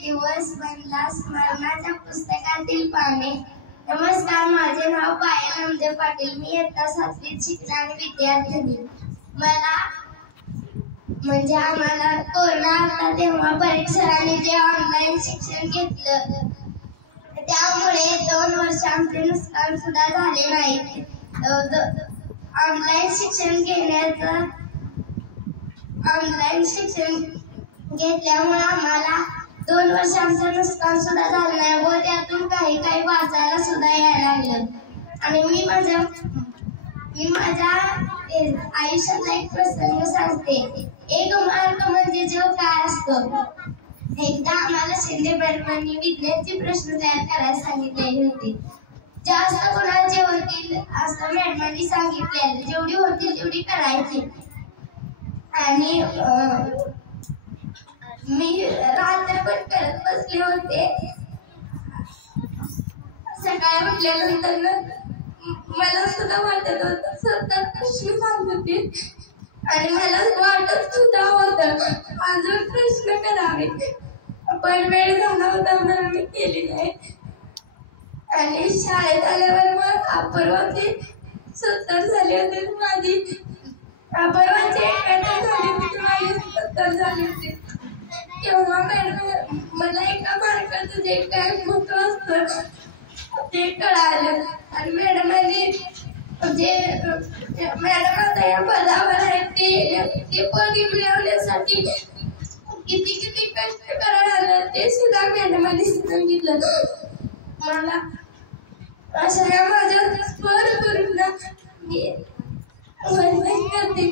दिवस बनला स्मरणाच्या पुस्तकातील पाने. नमस्कार, माझे नाव पायल नामदेव पाटील. मी इयत्ता 7वीत शिकणारी विद्यार्थिनी. आम्हाला कोरोना आला तेव्हा परीक्षरांनी जे ऑनलाईन शिक्षण घेतलं त्यामुळे 2 वर्ष आमचे नुकसान सुद्धा झाले नाही. ऑनलाईन शिक्षण घेतल्यामुळे आम्हाला 2 वर्ष आमचं नुकसान सुद्धा झालं नाही व त्यातून काही वाचायला सुद्धा यायला लागलं. आणि मी माझ्या आयुष्याचा एक प्रसंग सांगते. एक मार्क म्हणजे जीव काय असतो. एकदा आम्हाला शिंदे मॅडमांनी विज्ञानचे प्रश्न तयार करायला सांगितलेले होते. जास्त गुणांचे होतील असं मॅडमांनी सांगितले. जेवढी होतील तेवढी करायची. आणि मी रात्रभर करत बसले होते. सकाळी उठल्यानंतर मला सुद्धा वाटत होतं 70 प्रश्न सांगतील आणि मला वाटत सुद्धा होतं अजून प्रश्न करावे, पण वेळ झाला होता म्हणून मी केले नाही. आणि शाळेत आल्यावर मग अपर्वाचे 70 झाले होते. माझी अपर्वाचे 71 झाले होते, माझे 70 झाले होते. तेव्हा मॅडम मला एका मार्काचं जे काय महत्व असतं ते कळालं. आणि मॅडमांनी मॅडम आता या पदावर आहेत ते पद मिळवण्यासाठी किती कष्ट करायला लागलं ते सुद्धा मॅडमांनी सांगितलं मला. अशा या माझ्या स्वर करून मी करते.